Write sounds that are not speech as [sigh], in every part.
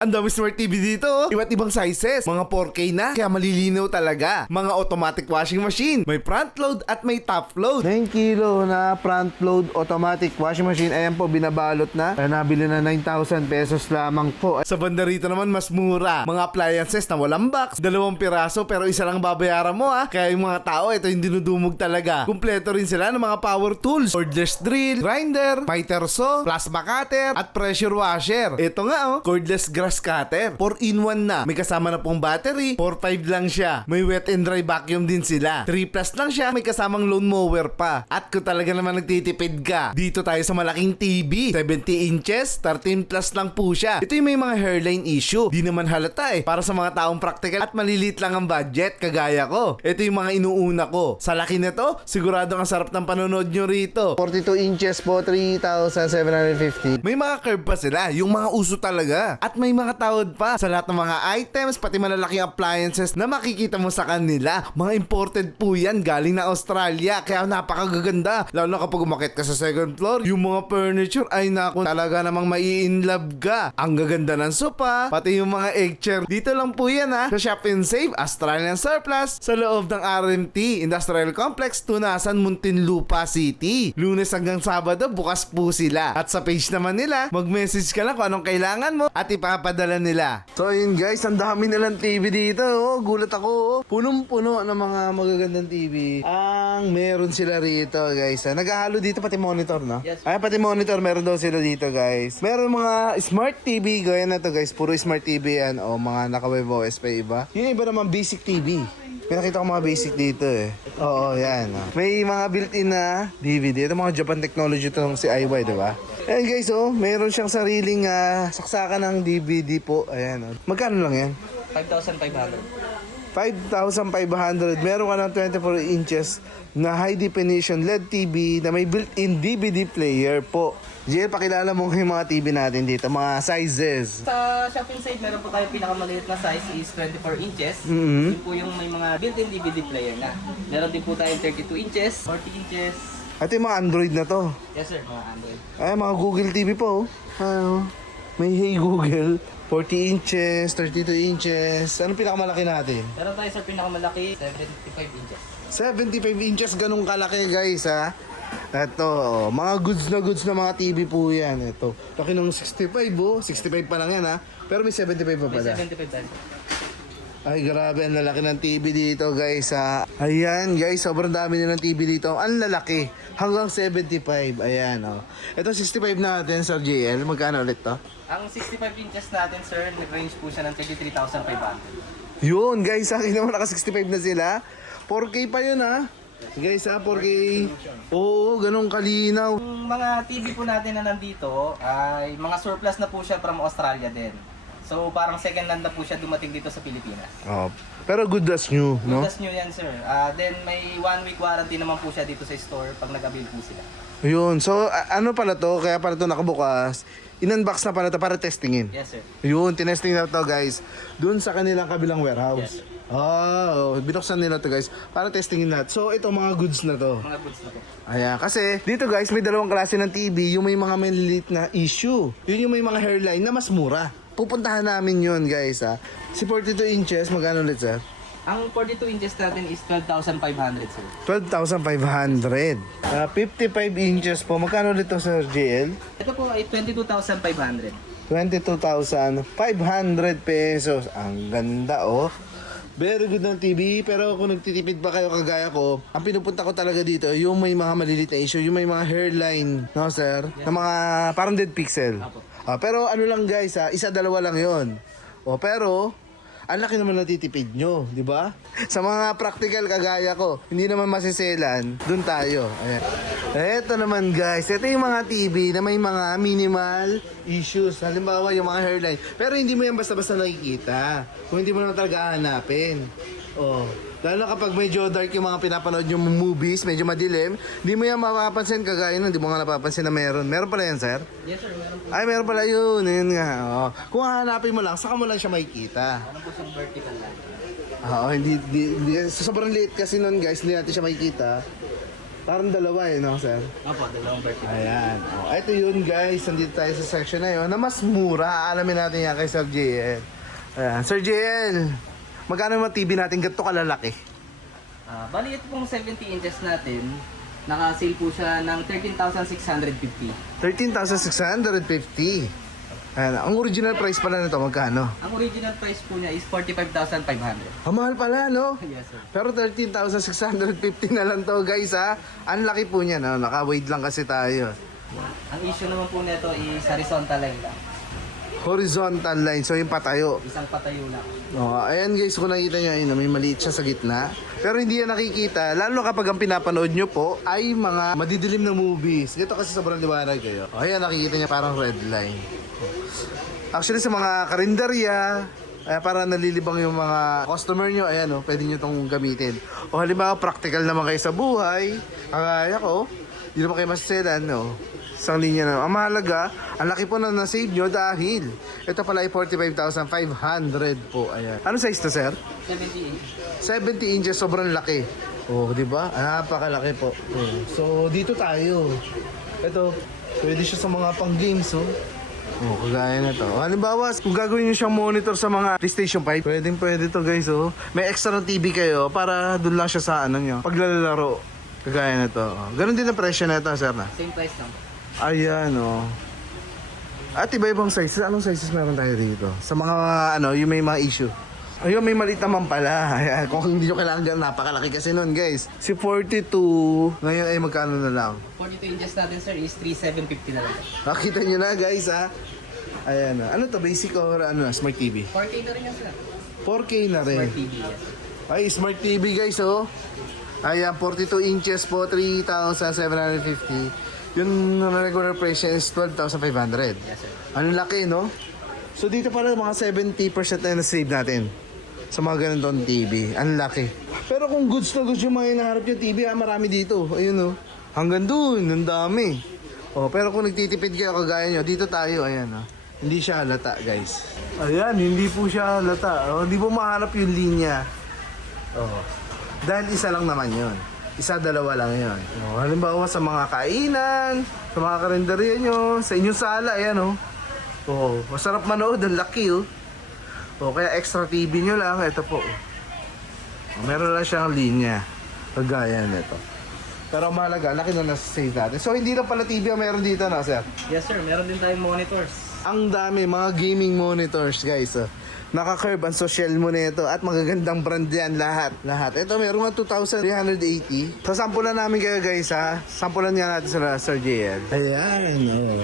Ang dami smart TV dito, oh. Iba't ibang sizes. Mga 4K na, kaya malilinaw talaga. Mga automatic washing machine. May front load at may top load. 9 kilo na front load automatic washing machine. Ayan po, binabalot na. Ayan, nabili na 9,000 pesos lamang po. Sa banda rito naman mas mura. Mga appliances na walang box, dalawang piraso pero isa lang babayaran mo ah. Kaya yung mga tao, ito yung dinudumog talaga. Kumpleto rin sila ng mga power tools, cordless drill, grinder, miter saw, plasma cutter, at pressure washer. Ito nga oh, cordless grass cutter. 4-in-1 na. May kasama na pong battery, 4-5 lang siya. May wet and dry vacuum din sila. 3 plus lang siya, may kasamang lawn mower pa. At kung talaga naman nagtitipid ka, dito tayo sa malaking TV. 70 inches, 13 plus lang po siya. Ito yung may mga hairline issue. Di naman halata eh. Para sa mga taong practical at malilit lang ang budget, kagaya ko. Ito yung mga inuuna ko. Sa laki na to, sigurado ang sarap ng panonood nyo rito. 42 inches po, 3,750. May mga curve pa sila, yung mga uso talaga. At may mga tawad pa sa lahat ng mga items, pati malalaking appliances na makikita mo sa kanila. Mga imported po yan, galing na Australia. Kaya napakagaganda. Lalo na kapag umakit ka sa second floor, yung mga furniture ay naku, talaga namang mai love ka. Ang gaganda ng sopa, pati yung mga egg chair. Dito lang po yan ha, sa Shop and Save, Australian Surplus, sa loob ng RMT Industrial Complex, Tunasan, Muntinlupa City. Lunes hanggang Sabado, bukas po sila. At sa page naman nila, mag-message ka lang kung anong kailangan mo at ipapadala nila. So yun guys, ang dami nilang TV dito. Oh. Gulat ako. Oh. Punong-puno ng mga magagandang TV. Ang meron sila rito guys. Ah, naghahalo dito pati monitor, no? Yes. Ay, pati monitor meron daw sila dito guys. Meron mga smart TV. Gaya na to guys. Puro smart TV yan. O mga naka-web OS pa iba. Yung iba naman basic TV. May nakita ko mga basic dito eh. Oo, yan. ah. May mga built-in na DVD. Ito mga Japan technology to si IY, di ba? Ayan guys, oh, meron siyang sariling ah, saksakan ng DVD po. Ayan, oh. Magkano lang yan? 5,500. 5,500. Meron ka ng 24 inches na high definition LED TV na may built-in DVD player po. JL, pakilala mo yung mga TV natin dito, mga sizes. Sa shopping site, meron po tayo pinakamaliit na size is 24 inches. Mhm. Yun po yung may mga built-in DVD player na. Meron din po tayong 32 inches, 40 inches. Ito yung mga Android na to. Yes sir, mga Android. Ay, mga Google TV po. Ano? May Hey Google. 40 inches, 32 inches. Anong pinakamalaki natin? Meron tayo sa pinakamalaki, 75 inches. 75 inches, ganun kalaki guys ha. Ito, mga goods na goods na mga TV po yan. Ito, laki ng 65 oh. 65 pa lang yan ha. Pero may 75 pa May pala. 75 tayo. Ay, grabe, ang lalaki ng TV dito, guys, ha. Ayan, guys, sobrang dami nilang TV dito. Ang lalaki, hanggang 75. Ayan, oh. Ito, 65 natin, Sir JL. Magkano ulit to? Ang 65 inches natin sir, nag-range po siya ng 33,500. Yun, guys, sa akin naman naka-65 na sila. 4K pa yun, ha. Guys, ha, 4K. Oo, ganun kalinaw. Yung mga TV po natin na nandito ay mga surplus na po siya from Australia din. So parang second hand na po siya dumating dito sa Pilipinas. Oh, pero good as new, no? Bukas nyo yan sir. Ah, then may one week warranty naman po siya dito sa store pag nag-avail po sila. Yun, so a- ano pala to? Kaya pala to nakabukas. In-unbox na pala to para testingin. Yes sir. Yun, tinesting na to guys. Doon sa kanilang kabilang warehouse. Yes. Oh, binuksan nila to guys para testingin natin. So ito mga goods na to. Mga goods na po. Ayan, kasi dito guys may dalawang klase ng TV, yung may mga maliliit na issue. Yun yung may mga hairline na mas mura. Pupuntahan namin yun guys ha. Si 42 inches, magkano ulit sir? Ang 42 inches natin is 12,500 sir. 12,500. Ah, 55 inches po, magkano ulit to sir JL? Ito po ay 22,500. 22,500 pesos. Ang ganda oh. Very good ng TV, pero kung nagtitipid pa kayo kagaya ko, ang pinupunta ko talaga dito, yung may mga maliliit na issue, yung may mga hairline, no sir? Na mga parang dead pixel. Apo. Ah, pero ano lang guys ha, isa dalawa lang yon. O pero, ang laki naman natitipid nyo, di ba? [laughs] Sa mga practical kagaya ko, hindi naman masiselan, dun tayo. Ayan. Eto naman guys, ito yung mga TV na may mga minimal issues. Halimbawa yung mga hairline. Pero hindi mo yan basta-basta nakikita. Kung hindi mo naman talaga hanapin. Oh. Lalo kapag medyo dark yung mga pinapanood yung movies, medyo madilim, hindi mo yan mapapansin kagaya nun, hindi mo nga napapansin na meron. Meron pala yan, sir? Yes sir, meron po. Ay, meron pala yun. Yun nga. Oh. Kung hahanapin mo lang, saka mo lang siya makikita. Ano po sa vertical lang? Oo, hindi, hindi, hindi, so sobrang liit kasi nun guys, hindi natin siya makikita. Parang dalawa eh, no, sir? Opo, dalawang vertical. Ayan. Oh, ito yun guys. Nandito tayo sa section na yun na mas mura. Alamin natin yan kay Sir JL. Ayan. Sir JL, magkano yung TV natin ganito kalalaki? Ah, bali ito pong 70 inches natin, naka-sale po siya ng 13,650. 13,650. Ayan. Ang original price pala nito, magkano? Ang original price po niya is 45,500. Ang mahal pala, no? [laughs] Yes, sir. Pero 13,650 na lang to guys ha. Ang laki po niya, no? Naka-wait lang kasi tayo. Ang issue naman po nito is horizontal line lang. Horizontal line, so yung patayo. Isang patayo lang. Oh, ayan guys, kung nakita nyo, ayun, may maliit siya sa gitna. Pero hindi yan nakikita, lalo kapag ang pinapanood nyo po ay mga madidilim na movies. Dito kasi sobrang liwanag kayo. Oh, ayan, nakikita niya parang red line. Actually, sa mga karinderya, ay para nalilibang yung mga customer nyo, ayan oh, pwede nyo itong gamitin. O halimbawa, practical naman kayo sa buhay, kagaya ko, hindi naman kayo masaselan, no? Isang linya na. Ang mahalaga, ang laki po na na-save nyo dahil ito pala ay 45,500 po. Ayan. Ano size to, sir? 70 inches. 70 inches, sobrang laki. Oh, di ba? Ah, Napakalaki po. Oh. So, dito tayo. Ito, pwede siya sa mga pang-games, oh. Oh, kagaya na to. Halimbawa, kung gagawin nyo siyang monitor sa mga PlayStation 5, pwedeng pwede to guys, oh. May extra na TV kayo para doon lang siya sa ano nyo. Paglalaro. Kagaya na to. Oh. Ganon din ang presyo na ito, sir na. Same price lang. Ayan, oh. At iba-ibang sizes. Anong sizes meron tayo dito? Sa mga, ano, yung may mga issue. Ayun, may maliit naman pala. [laughs] Ayan, kung hindi nyo kailangan ganun, napakalaki kasi nun, guys. Si 42, ngayon ay magkano na lang? 42 inches natin sir is 3,750 na lang. Nakita nyo na, guys, ha? Ayan, ah. ano to, basic or ano na, smart TV? 4K na rin yan sir. 4K na rin. Smart TV yes. Ay, smart TV, guys, oh. Ayan, 42 inches po, 3,750. Yung regular price niya is 12,500. Yes sir. Ang laki, no? So dito pala mga 70% na na-save natin sa mga ganitong TV. Ang laki. Pero kung goods na goods yung mga hinaharap yung TV, ha, marami dito. Ayun, no? Hanggang dun, ang dami. Oh, pero kung nagtitipid kayo kagaya nyo, dito tayo, ayan, ha. Hindi siya halata, guys. Ayan, hindi po siya halata. Oh, hindi po mahanap yung linya. Oh. Dahil isa lang naman yon. Isa, dalawa lang yon. Oh, halimbawa sa mga kainan, sa mga karinderya nyo, sa inyong sala, ayan oh. Oh, masarap manood, ang laki oh. Oh, kaya extra TV nyo lang, ito po. Oh, meron lang siyang linya. Kagaya nito. Pero mahalaga, laki na nasa-save natin. So, hindi lang pala TV ang meron dito, no, sir? Yes sir, meron din tayong monitors. Ang dami, mga gaming monitors, guys. Oh. Naka-curve ang social mo nito at magagandang brand yan lahat. Lahat. Ito, meron nga 2,380. Sasampulan namin kayo, guys, ha? Sampulan nga natin sa Sir JL. Ayan, oh.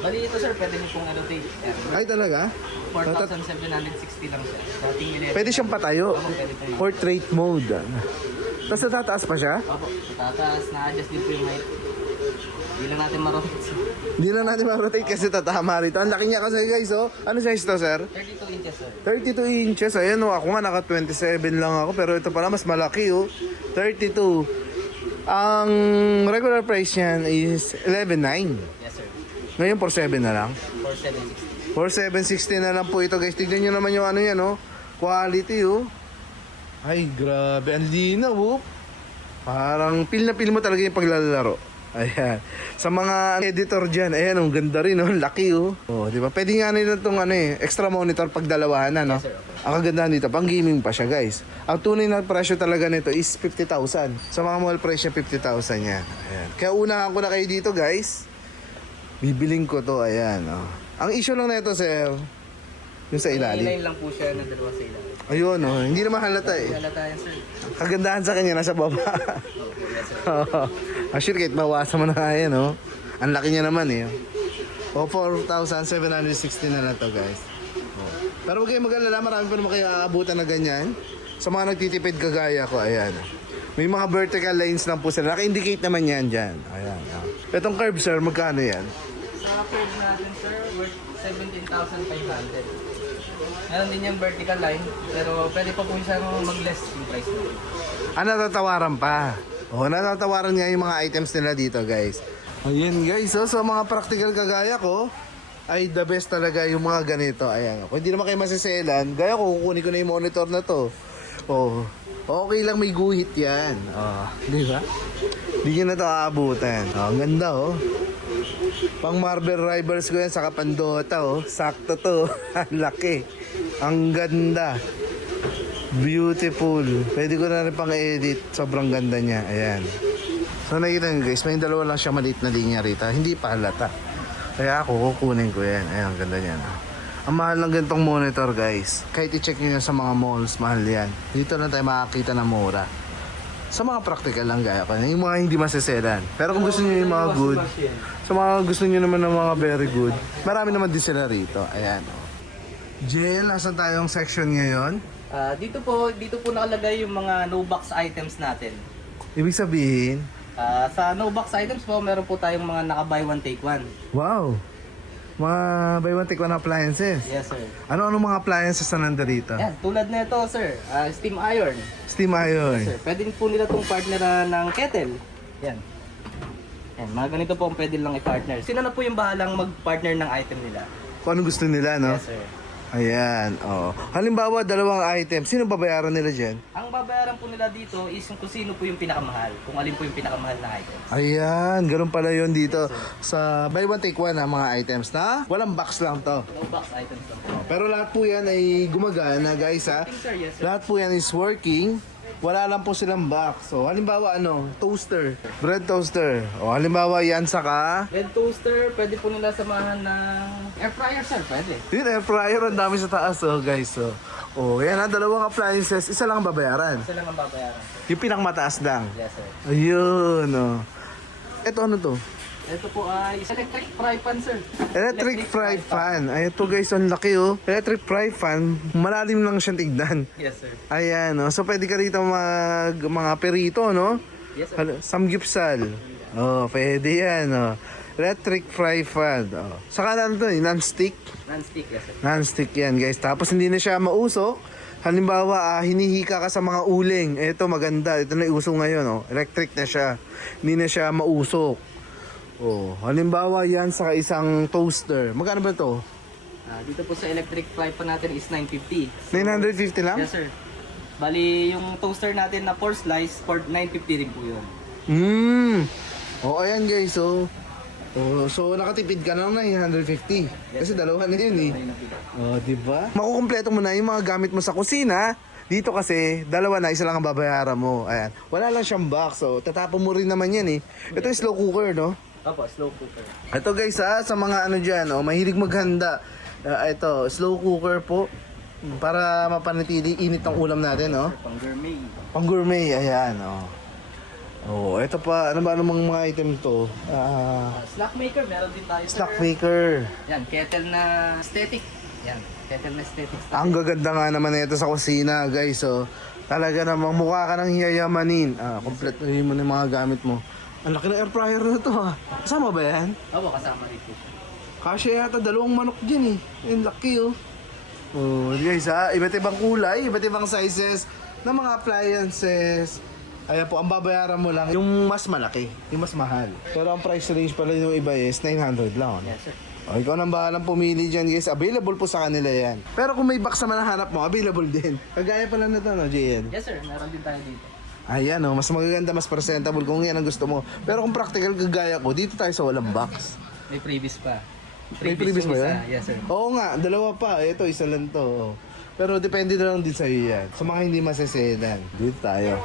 Bali ito sir, pwede niyo pong annotate. Yan. Ay, talaga? 4,760 lang sir. Dating minute. Pwede siyang patayo. Opo, pwede po yun. Portrait mode. Tapos natataas pa siya? Opo, tataas, na-adjust din po yung height. Hindi lang natin marotate. Hindi na natin ma-rotate kasi tatama rito. Ang laki niya kasi, guys, oh. Ano size to, sir? 32 inches sir. 32 inches. Ayan oh, ako nga naka 27 lang ako pero ito pala mas malaki oh. 32. Ang regular price niyan is 11.9. Yes sir. Ngayon 4.7 na lang. 4760. 4.760 na lang po ito guys. Tignan nyo naman yung ano yan oh. Quality oh. Ay grabe. Ang linaw oh. Parang feel na feel mo talaga yung paglalaro. Ayan. Sa mga editor dyan, ayan, ang ganda rin, oh. Laki, oh. Oh, di ba? Pwede nga nila itong ano eh, extra monitor pag dalawahan na, no? Yes, sir. Okay. Ang kagandahan dito, pang gaming pa siya, guys. Ang tunay na presyo talaga nito is 50,000. Sa mga mall price niya, 50,000 yan. Ayan. Kaya unahan ko na kayo dito, guys. Bibiling ko to, ayan, oh. Ang issue lang na ito, sir, yung sa ilalim. Inline lang po siya na dalawa sa ilalim. Ayun, oh. Hindi naman halata eh. Wala tayo sir. Kagandahan sa kanya, nasa baba. Opo, yes sir. [laughs] Actually, kahit bawasan mo na nga yan, oh. Ang laki niya naman, eh. O, 4,760 na lang to, guys. Oh. Pero huwag kayong mag-alala, marami pa naman kayo aabutan na ganyan. Sa mga nagtitipid kagaya ko, ayan. May mga vertical lines lang po sila. Naka-indicate naman yan dyan. Ayan. Oh. Itong curve, sir, magkano yan? Sa curve natin sir, worth 17,500. Meron din yung vertical line, pero pwede pa po siyang mag-less yung price natin. Ah, natatawaran pa. Oh, natatawaran nga yung mga items nila dito, guys. Ayan, guys. Oh, so, mga practical kagaya ko, ay the best talaga yung mga ganito. Ayan. Kung hindi naman kayo masiselan, gaya ko, kukunin ko na yung monitor na to. Oh, okay lang may guhit yan. Oh, di ba? Hindi nyo na to aabutan. Oh, ang ganda oh. Pang Marvel Rivals ko yan sa Kapandota oh. Sakto to. [laughs] Ang laki. Ang ganda. Beautiful. Pwede ko na rin pang edit. Sobrang ganda niya. Ayan. So nakikita nyo guys, may dalawa lang siya maliit na linya rito. Hindi pa halata. Kaya ako kukunin ko yan. Ayan, ganda niyan. Ang mahal ng ganitong monitor guys. Kahit i-check nyo sa mga malls, mahal yan. Dito lang tayo makakita na mura. Sa mga practical lang gaya ko. Yung mga hindi maseselan. Pero kung gusto niyo yung mga good, sa mga gusto niyo naman ng mga very good, marami naman din sila rito. Ayan. Oh. Jel, nasan tayong section ngayon? Ah, dito po, dito po nakalagay yung mga no box items natin. Ibig sabihin, Ah, sa no box items po, meron po tayong mga naka buy one take one. wow, mga buy one take one appliances. Yes, sir. Ano-ano mga appliances na nandito? Yan, tulad na ito, sir. Ah, steam iron. Steam iron. Sir, pwede po nila itong partneran ng kettle. Yan. Yan, mga ganito po ang pwede lang i-partner. Sino na po yung bahalang mag-partner ng item nila? Kung anong gusto nila, no? Yes, sir. Ayan, oh. Halimbawa, dalawang item. Sino babayaran nila dyan? Ang babayaran po nila dito is kung sino po yung pinakamahal. Kung alin po yung pinakamahal na item. Ayan, ganun pala yon dito. Sa buy one take one ang mga items na walang box lang to. No box items lang po. Pero lahat po yan ay gumagana guys ha. Working, sir, yes, sir. Lahat po yan is working. Wala lang po silang box. So halimbawa ano, toaster. Bread toaster. O halimbawa yan saka Red toaster, pwede po nila samahan ng air fryer, sir. Pwede. yun, air fryer, ang dami sa taas oh guys. So, oh, yan ha, dalawang appliances, isa lang ang babayaran. Isa lang ang babayaran. Yung pinakmataas lang. Yes, sir. Ayun, oh. Ito ano to? Ito po ay electric fry pan, sir. Electric fry pan. Ay, ito guys, ang laki oh. Electric fry pan, malalim lang siyang tignan. Yes, sir. Ayan, oh. So pwede ka rito mag mga perito, no? Yes, sir. Hal- Samgyupsal. Oh, pwede yan, oh. Electric fry pan. Oh. Saka ano to, eh, non-stick. Non-stick, yes, sir. Non-stick yan, guys. Tapos hindi na siya mausok. Halimbawa, ah, hinihika ka sa mga uling. Ito maganda. Ito na iuso ngayon, oh. Electric na siya. Hindi na siya mausok. Oh, halimbawa yan sa isang toaster. Magkano ba to? Ah, dito po sa electric fry pan natin is 950. 950 lang? Yes, sir. Bali, yung toaster natin na 4 slice, for 950 rin po yun. Hmm. Oh, ayan guys, so Oh, so nakatipid ka ng 950. Kasi dalawa na yun eh. Oh, di ba? Makukumpleto mo na yung mga gamit mo sa kusina. Dito kasi, dalawa na, isa lang ang babayaran mo. Ayan. Wala lang siyang box, so tatapon mo rin naman yan eh. Ito yung slow cooker, no? Opo, slow cooker. Ito guys ha, sa mga ano dyan, oh, mahilig maghanda. Ah, ito, slow cooker po. Para mapanatili init ang ulam natin, no? Pang gourmet. Pang gourmet, ayan, oh. Oh, ito pa, ano ba namang mga item to? Ah, Ah, snack maker, meron din tayo, sir. snack maker. Yan, kettle na aesthetic. Yan, kettle na aesthetic. Ang gaganda nga naman nito sa kusina, guys. So, talaga namang mukha ka ng hiyayamanin. Ah, kompleto mo na yung mga gamit mo. Ang laki ng air fryer na to, ha. Kasama ba yan? Opo, kasama rin po. siya. Kasya yata dalawang manok dyan, eh. Ang laki, oh. Oh, guys, ha. Iba't ibang kulay, iba't ibang sizes ng mga appliances. Ayan po, ang babayaran mo lang yung mas malaki, yung mas mahal. Pero ang price range pala yung iba is 900 lang. Ano? Yes, sir. O, ikaw nang bahalang pumili dyan, guys. Available po sa kanila yan. Pero kung may box naman hanap mo, available din. [laughs] Kagaya pala na to, no, JN? Yes, sir. Meron din tayo dito. Ayan, oh, mas magaganda, mas presentable kung yan ang gusto mo. Pero kung practical kagaya ko, dito tayo sa walang box. May previous pa. May previous ba yan? Yes, sir. Oo nga, dalawa pa. Ito, isa lang to. oh. Pero depende na lang din sa'yo yan. Sa mga hindi maseselan, dito tayo.